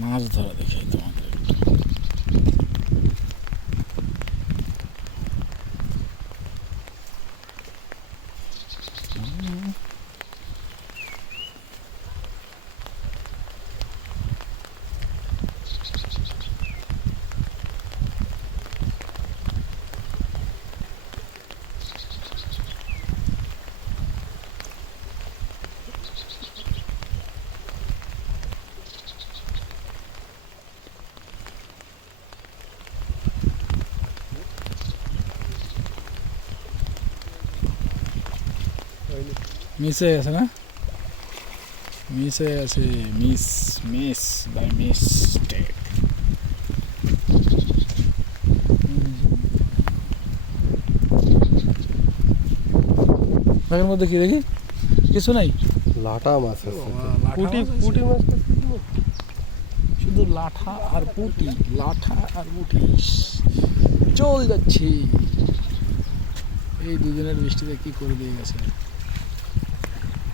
মাছ ধরা দেখাই তোমাদের একটু। মিস হয়ে গেছে না, মিস হয়ে গেছে, মিস মিস বাই মিস্টেক। ব্যাগের মধ্যে কি দেখি? কিছু নাই, লাটা মাছ আছে, পুঁটি পুঁটি মাছ শুধু লাঠা আর পুঁটি, লাঠা আর পুঁটি চল যাচ্ছি। এই দুদিনের বৃষ্টিতে কি করে দিয়ে গেছে।